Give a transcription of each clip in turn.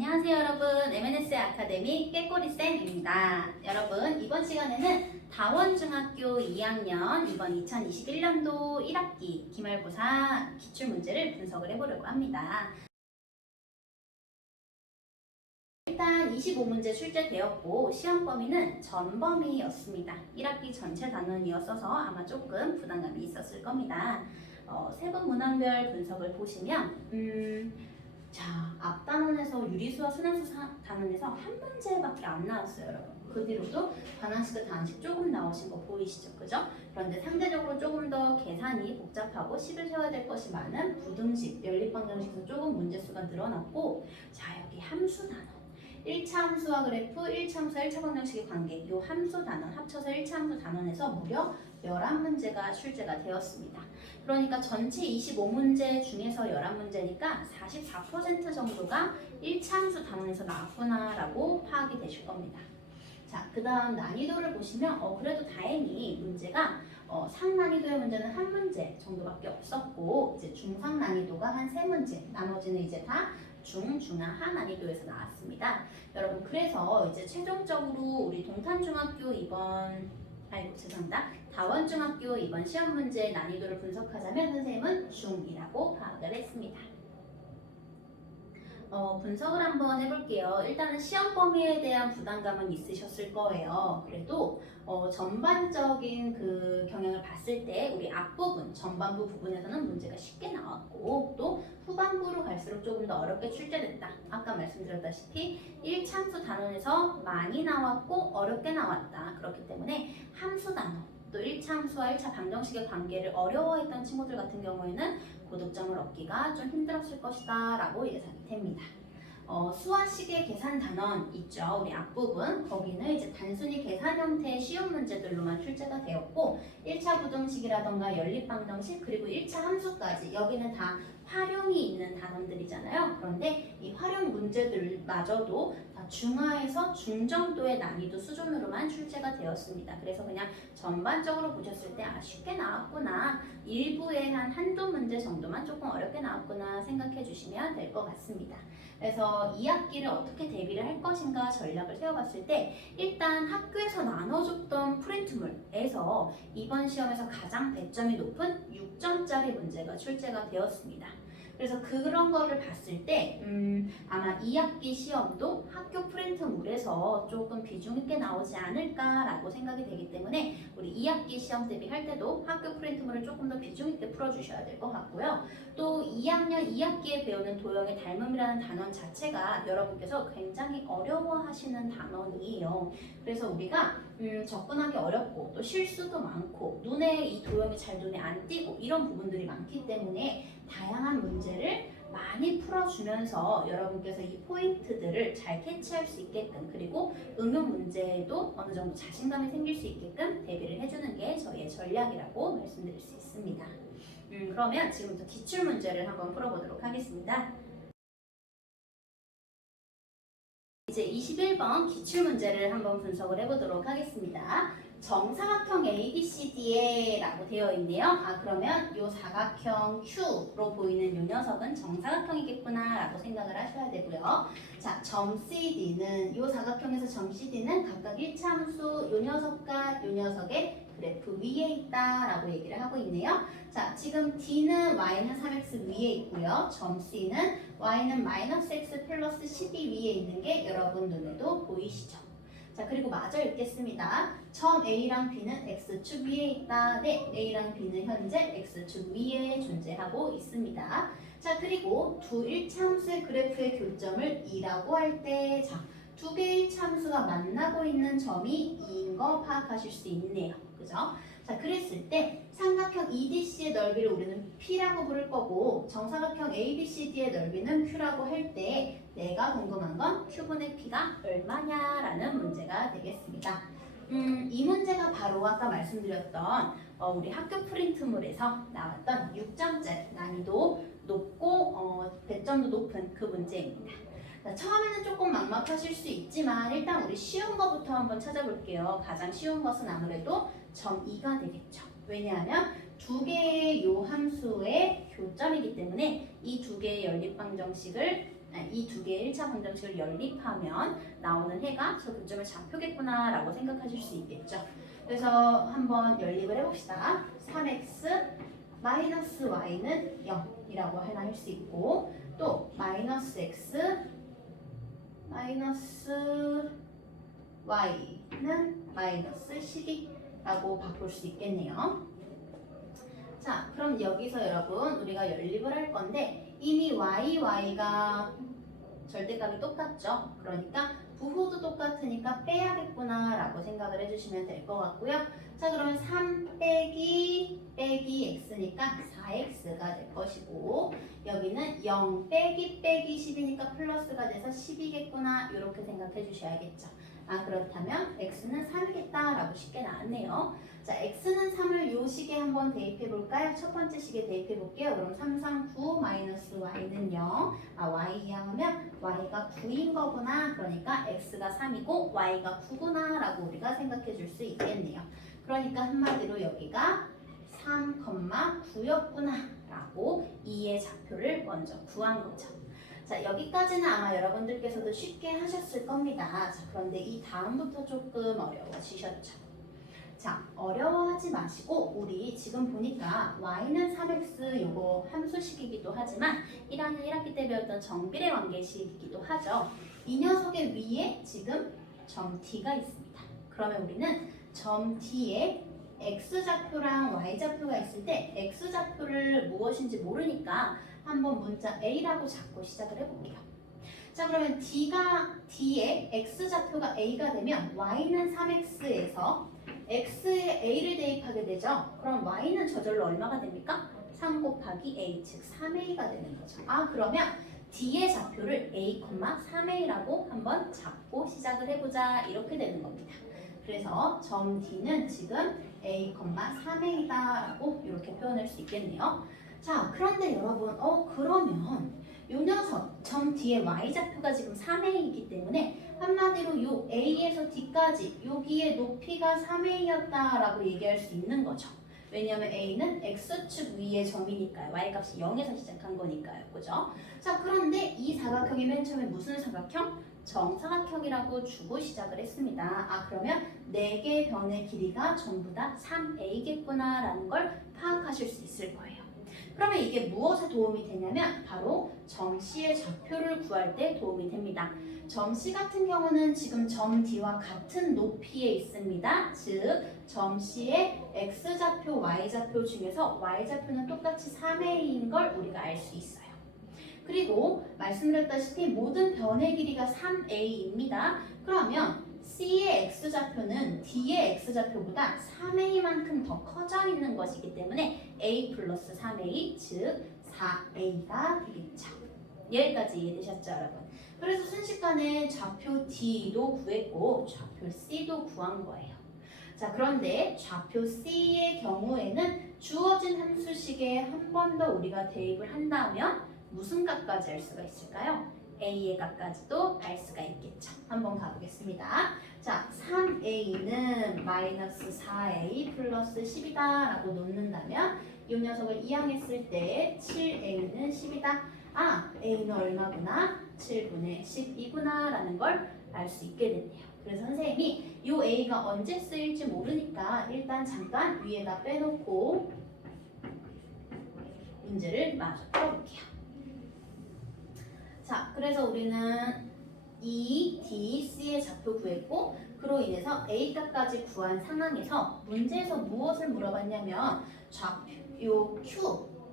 안녕하세요 여러분, MNS 아카데미 깨꼬리쌤입니다. 여러분, 이번 시간에는 다원중학교 2학년 이번 2021년도 1학기 기말고사 기출문제를 분석을 해보려고 합니다. 일단 25문제 출제되었고 시험 범위는 전 범위였습니다. 1학기 전체 단원이었어서 아마 조금 부담감이 있었을 겁니다. 세부 문항별 분석을 보시면 자, 앞 단원에서 유리수와 순환수 단원에서 한 문제밖에 안 나왔어요, 여러분. 그 뒤로도 반항식과 다항식 조금 나오신 거 보이시죠? 그죠? 그런데 상대적으로 조금 더 계산이 복잡하고 식을 세워야 될 것이 많은 부등식, 연립방정식에서 조금 문제수가 늘어났고, 자, 여기 함수 단원. 1차 함수와 그래프, 1차 함수와 1차 방정식의 관계, 이 함수 단원 합쳐서 1차 함수 단원에서 무려 11문제가 출제가 되었습니다. 그러니까 전체 25문제 중에서 11문제니까 44% 정도가 1차 함수 단원에서 나왔구나라고 파악이 되실 겁니다. 자, 그 다음 난이도를 보시면 그래도 다행히 문제가 상난이도의 문제는 한 문제 정도밖에 없었고 이제 중상 난이도가 한 3문제, 나머지는 이제 다 중하 난이도에서 나왔습니다. 여러분, 그래서 이제 최종적으로 우리 동탄중학교 죄송합니다. 다원중학교 이번 시험 문제 난이도를 분석하자면 선생님은 중이라고 파악을 했습니다. 분석을 한번 해볼게요. 일단은 시험 범위에 대한 부담감은 있으셨을 거예요. 그래도 전반적인 그 경향을 봤을 때 우리 앞부분, 전반부 부분에서는 문제가 쉽게 나왔고 또 후반부로 갈수록 조금 더 어렵게 출제됐다. 아까 말씀드렸다시피 1차 함수 단원에서 많이 나왔고 어렵게 나왔다. 그렇기 때문에 함수 단원 또 1차 함수와 1차 방정식의 관계를 어려워했던 친구들 같은 경우에는 고득점을 얻기가 좀 힘들었을 것이다 라고 예상이 됩니다. 수화식의 계산 단원 있죠. 우리 앞부분 거기는 이제 단순히 계산 형태의 쉬운 문제들로만 출제가 되었고 1차 부등식이라던가 연립방정식 그리고 1차 함수까지 여기는 다 활용이 있는 단원들이잖아요. 그런데 이 활용 문제들마저도 다 중하에서 중정도의 난이도 수준으로만 출제가 되었습니다. 그래서 그냥 전반적으로 보셨을 때 쉽게 나왔구나, 일부에 한두 문제 정도만 조금 어렵게 나왔구나 생각해 주시면 될 것 같습니다. 그래서 2학기를 어떻게 대비를 할 것인가 전략을 세워봤을 때 일단 학교에서 나눠줬던 프린트물에서 이번 시험에서 가장 배점이 높은 6점짜리 문제가 출제가 되었습니다. 그래서 그런 거를 봤을 때 아마 2학기 시험도 학교 프린트물에서 조금 비중 있게 나오지 않을까라고 생각이 되기 때문에 우리 2학기 시험 대비할 때도 학교 프린트물을 조금 더 비중 있게 풀어주셔야 될 것 같고요. 또 2학년 2학기에 배우는 도형의 닮음이라는 단원 자체가 여러분께서 굉장히 어려워하시는 단원이에요. 그래서 우리가 접근하기 어렵고 또 실수도 많고 눈에 이 도형이 잘 눈에 안 띄고 이런 부분들이 많기 때문에 다양한 문제를 많이 풀어주면서 여러분께서 이 포인트들을 잘 캐치할 수 있게끔 그리고 응용 문제에도 어느 정도 자신감이 생길 수 있게끔 대비를 해주는 게 저희의 전략이라고 말씀드릴 수 있습니다. 그러면 지금부터 기출문제를 한번 풀어보도록 하겠습니다. 이제 21번 기출문제를 한번 분석을 해보도록 하겠습니다. 정사각형 ABCD에 라고 되어 있네요. 그러면 이 사각형 Q로 보이는 이 녀석은 정사각형이겠구나 라고 생각을 하셔야 되고요. 자, 점 CD는 이 사각형에서 점 CD는 각각 1차 함수 이 녀석과 이 녀석의 그래프 위에 있다 라고 얘기를 하고 있네요. 자, 지금 D는 Y는 3X 위에 있고요. 점 C는 Y는 마이너스 X 플러스 12 위에 있는 게 여러분 눈에도 보이시죠? 자, 그리고 마저 읽겠습니다. 점 A랑 B는 X축 위에 있다. 네, A랑 B는 현재 X축 위에 존재하고 있습니다. 자, 그리고 두 1차 함수의 그래프의 교점을 2라고 할 때, 자, 두 개의 1차 함수가 만나고 있는 점이 2인 거 파악하실 수 있네요. 그죠? 자, 그랬을 때 삼각형 EDC의 넓이를 우리는 P라고 부를 거고 정사각형 ABCD의 넓이는 Q라고 할 때 내가 궁금한 건 Q분의 P가 얼마냐라는 문제가 되겠습니다. 이 문제가 바로 아까 말씀드렸던 우리 학교 프린트물에서 나왔던 6점짜리 난이도 높고 배점도 높은 그 문제입니다. 자, 처음에는 조금 막막하실 수 있지만 일단 우리 쉬운 거부터 한번 찾아볼게요. 가장 쉬운 것은 아무래도 점 2가 되겠죠. 왜냐하면 두 개의 요 함수의 교점이기 때문에 이 두 개의 연립방정식을 이 두 개의 1차 방정식을 연립하면 나오는 해가 저 교점의 좌표겠구나 라고 생각하실 수 있겠죠. 그래서 한번 연립을 해봅시다. 3x 마이너스 y는 0이라고 해놔할 수 있고, 또 마이너스 x 마이너스 y는 마이너스 12라고 바꿀 수 있겠네요. 자, 그럼 여기서 여러분 우리가 연립을 할 건데 이미 y가 절대값이 똑같죠. 그러니까 부호도 똑같으니까 빼야겠구나 라고 생각을 해주시면 될 것 같고요. 자, 그러면 3 빼기 x니까 4x가 될 것이고, 여기는 0 빼기 10이니까 플러스가 돼서 10이겠구나 이렇게 생각해 주셔야겠죠. 아, 그렇다면 x는 3이겠다 라고 쉽게 나왔네요. 자, x는 3을 요 식에 한번 대입해 볼까요? 첫 번째 식에 대입해 볼게요. 그럼 3, 3, 9 마이너스 y는 0. y 이항하면 y가 9인 거구나. 그러니까 x가 3이고 y가 9구나 라고 우리가 생각해 줄 수 있겠네요. 그러니까 한마디로 여기가 3, 9였구나 라고 2의 좌표를 먼저 구한 거죠. 자, 여기까지는 아마 여러분들께서도 쉽게 하셨을 겁니다. 자, 그런데 이 다음부터 조금 어려워지셨죠. 자, 어려워하지 마시고 우리 지금 보니까 y는 3x 요거 함수식이기도 하지만 1학년 1학기 때 배웠던 정비례 관계식이기도 하죠. 이 녀석의 위에 지금 점 D가 있습니다. 그러면 우리는 점 D에 x좌표랑 y좌표가 있을 때 x좌표를 무엇인지 모르니까 한번 문자 A라고 잡고 시작을 해볼게요. 자, 그러면 D에 x좌표가 A가 되면 y는 3x에서 x에 a를 대입하게 되죠. 그럼 y는 저절로 얼마가 됩니까? 3 곱하기 a, 즉 3a가 되는 거죠. 아, 그러면 d의 좌표를 a, 3a라고 한번 잡고 시작을 해보자 이렇게 되는 겁니다. 그래서 점 D는 지금 a, 3a다 라고 이렇게 표현할 수 있겠네요. 자, 그런데 여러분 그러면 요 녀석 점 D의 y좌표가 지금 3a이기 때문에 한마디로 요 a에서 d까지 여기에 높이가 3a였다라고 얘기할 수 있는 거죠. 왜냐하면 a는 x축 위의 점이니까요. y값이 0에서 시작한 거니까요. 그죠? 자, 그런데 이 사각형이 맨 처음에 무슨 사각형? 정사각형이라고 주고 시작을 했습니다. 아, 그러면 4개의 변의 길이가 전부 다 3a겠구나 라는 걸 파악하실 수 있을 거예요. 그러면 이게 무엇에 도움이 되냐면 바로 점 C의 좌표를 구할 때 도움이 됩니다. 점 C 같은 경우는 지금 점 D와 같은 높이에 있습니다. 즉, 점 C의 X좌표, Y좌표 중에서 Y좌표는 똑같이 3a인 걸 우리가 알 수 있어요. 그리고 말씀드렸다시피 모든 변의 길이가 3a입니다. 그러면 C의 X좌표는 D의 X좌표보다 3a만큼 더 커져 있는 것이기 때문에 a 플러스 3a, 즉 4a가 되겠죠. 여기까지 이해되셨죠, 여러분? 그래서 순식간에 좌표 D도 구했고 좌표 C도 구한 거예요. 자, 그런데 좌표 C의 경우에는 주어진 함수식에 한 번 더 우리가 대입을 한다면 무슨 값까지 알 수가 있을까요? a의 값까지도 알 수가 있겠죠. 한번 가보겠습니다. 자, 3a는 마이너스 4a 플러스 10이다 라고 놓는다면 이 녀석을 이항했을 때 7a는 10이다. 아, a는 얼마구나? 7분의 10이구나 라는 걸 알 수 있게 됐네요. 그래서 선생님이 이 a가 언제 쓰일지 모르니까 일단 잠깐 위에다 빼놓고 문제를 마저 풀어볼게요. 자, 그래서 우리는 E, D, C의 좌표 구했고 그로 인해서 A 값까지 구한 상황에서 문제에서 무엇을 물어봤냐면 좌표, 요 Q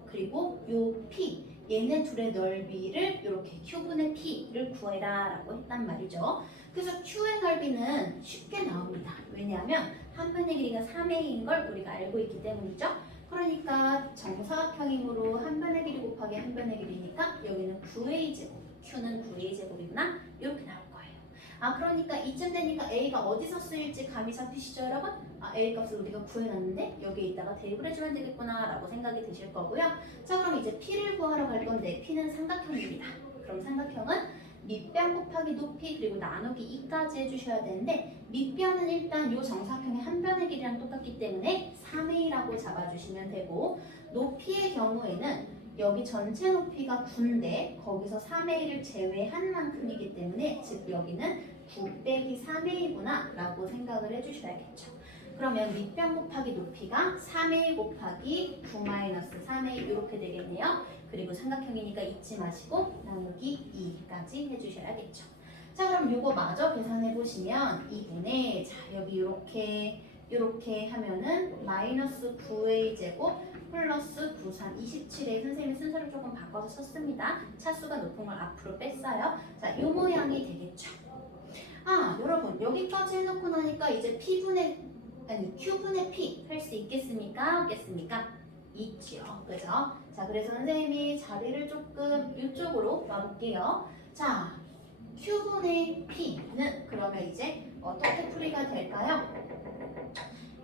그리고 요 P 얘네 둘의 넓이를 이렇게 Q분의 P를 구해라 라고 했단 말이죠. 그래서 Q의 넓이는 쉽게 나옵니다. 왜냐하면 한 변의 길이가 3a인 걸 우리가 알고 있기 때문이죠. 그러니까 정사각형이므로 한 변의 길이 곱하기 한 변의 길이니까 여기는 9a 제곱, Q는 9a 제곱이구나 이렇게 나올 거예요. 아, 그러니까 이쯤 되니까 a가 어디서 쓰일지 감이 잡히시죠, 여러분? 아, a 값을 우리가 구해놨는데 여기에 있다가 대입을 해주면 되겠구나 라고 생각이 드실 거고요. 자, 그럼 이제 p를 구하러 갈 건데 p는 삼각형입니다. 그럼 삼각형은 밑변 곱하기 높이 그리고 나누기 2까지 해주셔야 되는데 밑변은 일단 이 정사각형의 한 변의 길이랑 똑같기 때문에 3a라고 잡아주시면 되고 높이의 경우에는 여기 전체 높이가 9인데 거기서 3a를 제외한 만큼이기 때문에 즉 여기는 9 빼기 3a구나 라고 생각을 해주셔야겠죠. 그러면 밑변 곱하기 높이가 3a 곱하기 9 마이너스 3a 이렇게 되겠네요. 그리고 삼각형이니까 잊지 마시고 나누기 2까지 해주셔야겠죠. 자, 그럼 요거 마저 계산해 보시면 2분의 자 여기 이렇게 하면은 마이너스 9a 제곱 플러스 9, 3, 27에 선생님이 순서를 조금 바꿔서 썼습니다. 차수가 높은 걸 앞으로 뺐어요. 자, 요 모양이 되겠죠. 아, 여러분 여기까지 해놓고 나니까 이제 Q분의 P 할 수 있겠습니까? 없겠습니까? 있죠. 그죠? 자, 그래서 선생님이 자리를 조금 이쪽으로 놔볼게요. 자, Q분의 P는 그러면 이제 어떻게 풀이가 될까요?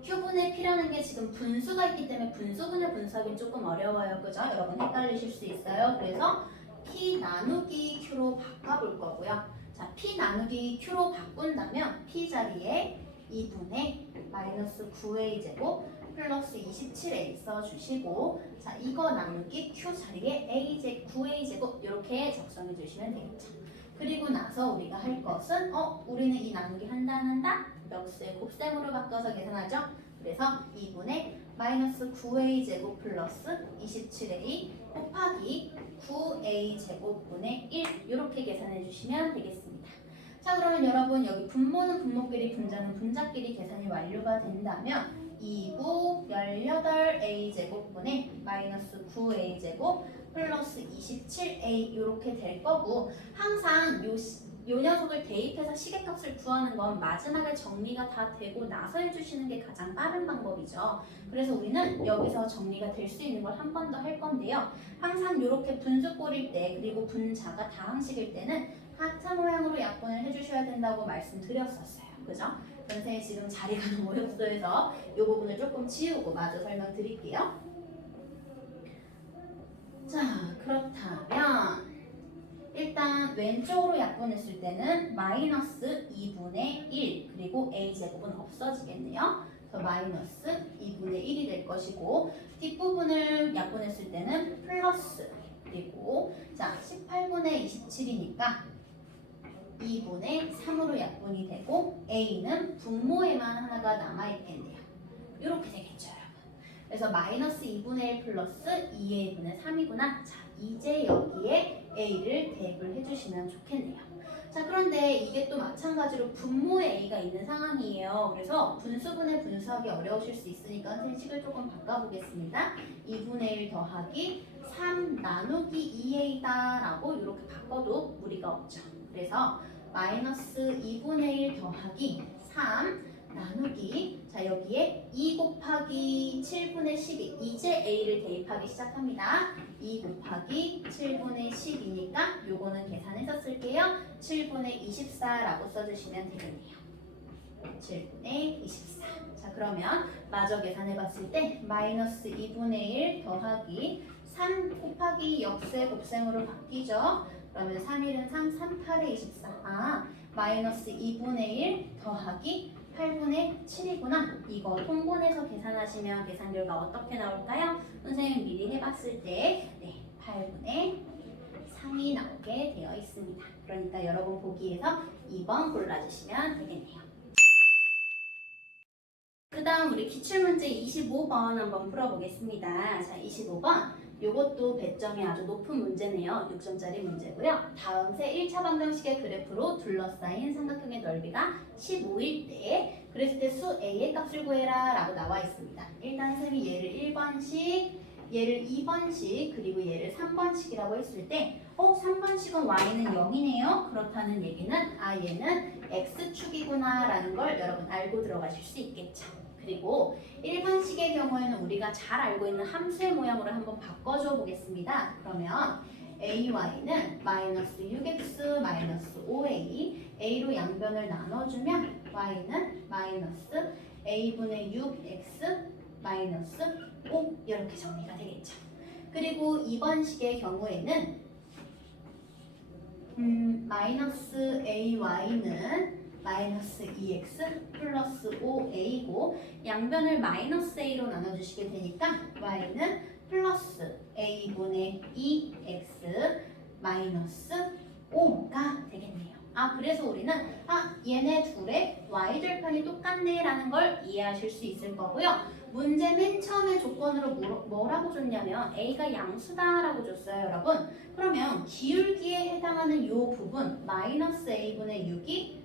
Q분의 P라는 게 지금 분수가 있기 때문에 분수분의 분수하기 조금 어려워요. 그죠? 여러분 헷갈리실 수 있어요. 그래서 P 나누기 Q로 바꿔볼 거고요. 자, P 나누기 Q로 바꾼다면 P 자리에 2분의 마이너스 9a 제곱 플러스 27a 써주시고 자, 이거 나누기 Q 자리에 a 제곱 9a 제곱 이렇게 적성해 주시면 되겠죠. 그리고 나서 우리가 할 것은 우리는 이 나누기 한다 멱수의 곱셈으로 바꿔서 계산하죠. 그래서 2분의 마이너스 9a 제곱 플러스 27a 곱하기 9a 제곱분의 1 이렇게 계산해 주시면 되겠습니다. 자, 그러면 여러분 여기 분모는 분모끼리 분자는 분자끼리 계산이 완료가 된다면 2구 18a 제곱분의 마이너스 9a 제곱 플러스 27a 이렇게 될 거고 항상 요 녀석을 대입해서 시계값을 구하는 건 마지막에 정리가 다 되고 나서 해주시는 게 가장 빠른 방법이죠. 그래서 우리는 여기서 정리가 될 수 있는 걸 한 번 더 할 건데요. 항상 이렇게 분수꼴일 때 그리고 분자가 다항식일 때는 하트 모양으로 약분을 해주셔야 된다고 말씀드렸었어요. 그죠? 선생님 지금 자리가 너무 협소해서 이 부분을 조금 지우고 마저 설명드릴게요. 자, 그렇다면 일단 왼쪽으로 약분했을 때는 마이너스 2분의 1 그리고 a제곱은 없어지겠네요. 그래서 마이너스 2분의 1이 될 것이고 뒷부분을 약분했을 때는 플러스 그리고 자 18분의 27이니까 2분의 3으로 약분이 되고 a는 분모에만 하나가 남아있겠네요. 이렇게 되겠죠, 여러분. 그래서 마이너스 2분의 1 플러스 2의 2분의 3이구나. 자, 이제 여기에 a를 대입을 해주시면 좋겠네요. 자, 그런데 이게 또 마찬가지로 분모에 a가 있는 상황이에요. 그래서 분수분의 분수하기 어려우실 수 있으니까 선생님 식을 조금 바꿔보겠습니다. 2분의 1 더하기 3 나누기 2a다 라고 이렇게 바꿔도 무리가 없죠. 그래서 마이너스 2분의 1 더하기 3 나누기 자 여기에 2 곱하기 7분의 12 이제 a를 대입하기 시작합니다. 2 곱하기 7분의 12니까 요거는 계산해서 쓸게요. 7분의 24라고 써주시면 되겠네요. 7분의 24 자 그러면 마저 계산해봤을 때 마이너스 2분의 1 더하기 3 곱하기 역수의 곱셈으로 바뀌죠. 그러면 3일은 3, 3, 8에 24 마이너스 2분의 1 더하기 8분의 7이구나. 이거 통분해서 계산하시면 계산 결과 어떻게 나올까요? 선생님 미리 해봤을 때 8분의 3이 나오게 되어 있습니다. 그러니까 여러분 보기에서 2번 골라주시면 되겠네요. 그 다음 우리 기출문제 25번 한번 풀어보겠습니다. 자, 25번 요것도 배점이 아주 높은 문제네요. 6점짜리 문제고요. 다음 새 1차 방정식의 그래프로 둘러싸인 삼각형의 넓이가 15일 때 그랬을 때 수 a의 값을 구해라 라고 나와 있습니다. 일단 선생님이 얘를 1번씩 얘를 2번씩 그리고 얘를 3번씩이라고 했을 때 3번씩은 y는 0이네요. 그렇다는 얘기는 얘는 x축이구나 라는 걸 여러분 알고 들어가실 수 있겠죠. 그리고 1번식의 경우에는 우리가 잘 알고 있는 함수의 모양으로 한번 바꿔줘 보겠습니다. 그러면 ay는 마이너스 6x 마이너스 5a a로 양변을 나눠주면 y는 마이너스 a분의 6x 마이너스 5 이렇게 정리가 되겠죠. 그리고 2번식의 경우에는 마이너스 ay는 마이너스 2x 플러스 5a고 양변을 마이너스 a로 나눠주시게 되니까 y는 플러스 a분의 2x 마이너스 5가 되겠네요. 그래서 우리는 얘네 둘의 y절편이 똑같네 라는 걸 이해하실 수 있을 거고요. 문제 맨 처음에 조건으로 뭐라고 줬냐면 a가 양수다 라고 줬어요, 여러분. 그러면 기울기에 해당하는 이 부분 마이너스 a분의 6이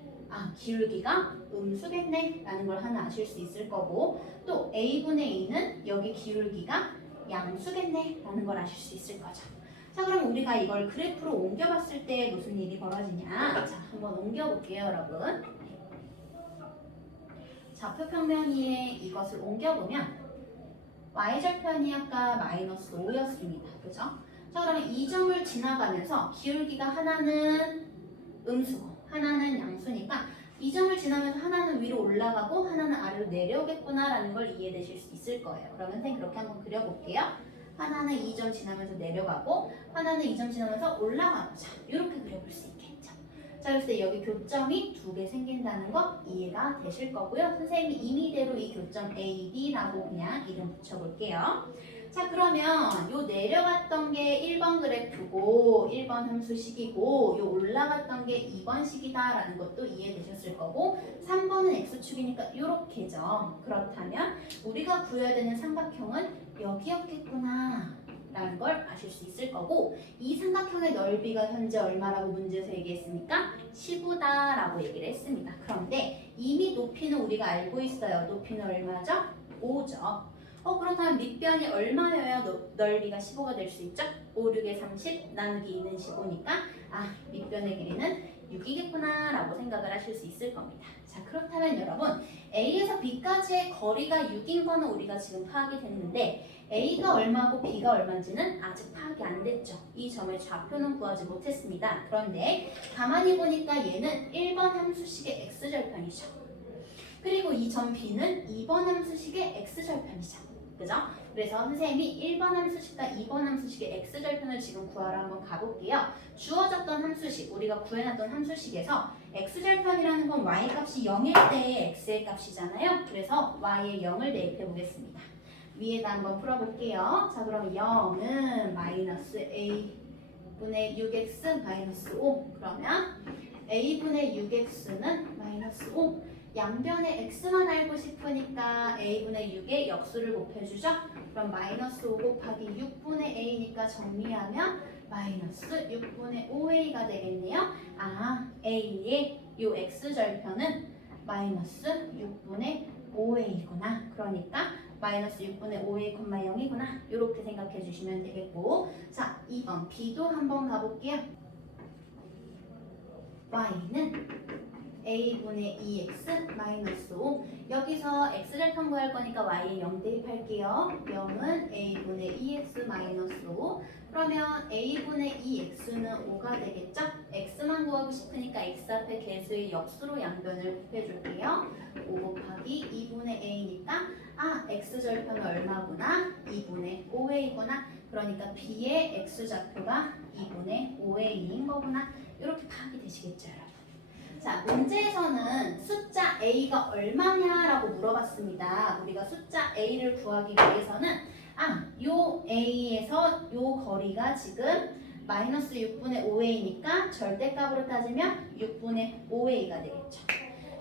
기울기가 음수겠네 라는 걸 하나 아실 수 있을 거고, 또 a분의 2는 여기 기울기가 양수겠네 라는 걸 아실 수 있을 거죠. 자, 그럼 우리가 이걸 그래프로 옮겨봤을 때 무슨 일이 벌어지냐? 자, 한번 옮겨볼게요, 여러분. 좌표평면 위에 이것을 옮겨보면 y절편이 아까 마이너스 5였습니다. 그죠? 자, 그러면 이 점을 지나가면서 기울기가 하나는 음수고 하나는 양수니까 이 점을 지나면서 하나는 위로 올라가고 하나는 아래로 내려오겠구나 라는 걸 이해되실 수 있을 거예요. 그러면 선생님 그렇게 한번 그려볼게요. 하나는 이 점 지나면서 내려가고 하나는 이 점 지나면서 올라가고, 자, 이렇게 그려볼 수 있겠죠. 자, 그래서 여기 교점이 2개 생긴다는 거 이해가 되실 거고요. 선생님이 임의대로 이 교점 A, B라고 그냥 이름 붙여볼게요. 자, 그러면 요 내려갔던 게 1번 그래프고 1번 함수식이고 요 올라갔던 게 2번식이다 라는 것도 이해되셨을 거고, 3번은 X축이니까 요렇게죠. 그렇다면 우리가 구해야 되는 삼각형은 여기였겠구나 라는 걸 아실 수 있을 거고, 이 삼각형의 넓이가 현재 얼마라고 문제에서 얘기했습니까? 15다 라고 얘기를 했습니다. 그런데 이미 높이는 우리가 알고 있어요. 높이는 얼마죠? 5죠. 그렇다면 밑변이 얼마여야 넓이가 15가 될 수 있죠? 5, 6에 30 나누기 2는 15니까 밑변의 길이는 6이겠구나 라고 생각을 하실 수 있을 겁니다. 자, 그렇다면 여러분, A에서 B까지의 거리가 6인 거는 우리가 지금 파악이 됐는데 A가 얼마고 B가 얼마인지는 아직 파악이 안 됐죠. 이 점의 좌표는 구하지 못했습니다. 그런데 가만히 보니까 얘는 1번 함수식의 x절편이죠. 그리고 이 점 B는 2번 함수식의 x절편이죠. 그죠? 그래서 선생님이 1번 함수식과 2번 함수식의 x절편을 지금 구하러 한번 가볼게요. 주어졌던 함수식, 우리가 구해놨던 함수식에서 x절편이라는 건 y값이 0일 때의 x의 값이잖아요. 그래서 y에 0을 대입해 보겠습니다. 위에다 한번 풀어볼게요. 자, 그럼 0은 마이너스 a분의 6x 마이너스 5. 그러면 a분의 6x는 마이너스 5. 양변에 x만 알고 싶으니까 a분의 6에 역수를 곱해주죠. 그럼 마이너스 5 곱하기 6분의 a니까 정리하면 마이너스 6분의 5a가 되겠네요. a의 요 x절편은 마이너스 6분의 5a구나. 그러니까 마이너스 6분의 5a, 0이구나. 이렇게 생각해 주시면 되겠고, 자, 2번 b도 한번 가볼게요. y는 a분의 2x 마이너스 5. 여기서 x절편 구할 거니까 y에 0 대입할게요. 0은 a분의 2x 마이너스 5. 그러면 a분의 2x는 5가 되겠죠? x만 구하고 싶으니까 x 앞에 개수의 역수로 양변을 곱해줄게요. 5 곱하기 2분의 a니까 x절편은 얼마구나? 2분의 5a구나. 그러니까 b의 x좌표가 2분의 5a인 거구나. 이렇게 파악이 되시겠죠, 여러분? 자, 문제에서는 숫자 a가 얼마냐라고 물어봤습니다. 우리가 숫자 a를 구하기 위해서는 요 a에서 요 거리가 지금 마이너스 6분의 5a니까 절대값으로 따지면 6분의 5a가 되겠죠.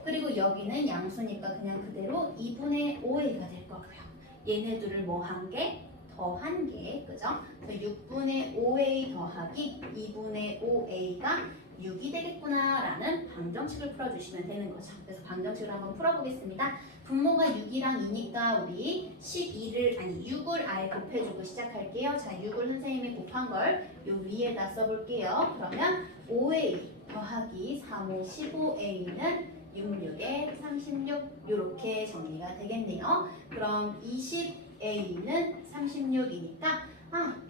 그리고 여기는 양수니까 그냥 그대로 2분의 5a가 될 거고요. 얘네들을 뭐 한 개? 더한 개, 그죠? 그래서 6분의 5a 더하기 2분의 5a가 6이 되겠구나 라는 방정식을 풀어주시면 되는 거죠. 그래서 방정식을 한번 풀어보겠습니다. 분모가 6이랑 2니까 우리 6을 아예 곱해주고 시작할게요. 자, 6을 선생님이 곱한 걸 요 위에다 써볼게요. 그러면 5a 더하기 3의 15a는 6, 6에 36 이렇게 정리가 되겠네요. 그럼 20a는 36이니까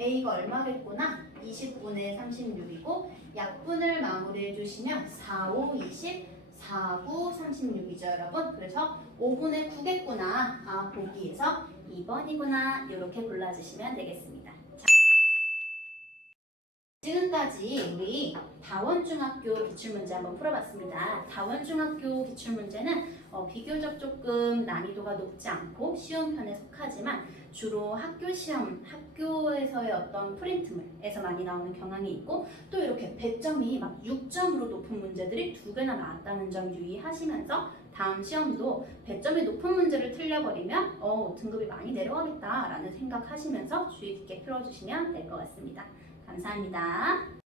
a가 얼마겠구나? 20분의 36이고 약분을 마무리해 주시면 4, 5, 20, 4, 9, 36이죠, 여러분. 그래서 5분의 9겠구나. 보기에서 2번이구나. 이렇게 골라주시면 되겠습니다. 지금까지 우리 다원중학교 기출문제 한번 풀어봤습니다. 다원중학교 기출문제는 비교적 조금 난이도가 높지 않고 쉬운 편에 속하지만 주로 학교 시험, 학교에서의 어떤 프린트물에서 많이 나오는 경향이 있고 또 이렇게 배점이 막 6점으로 높은 문제들이 2개나 나왔다는 점 유의하시면서 다음 시험도 배점이 높은 문제를 틀려버리면 등급이 많이 내려가겠다라는 생각하시면서 주의 깊게 풀어주시면 될 것 같습니다. 감사합니다.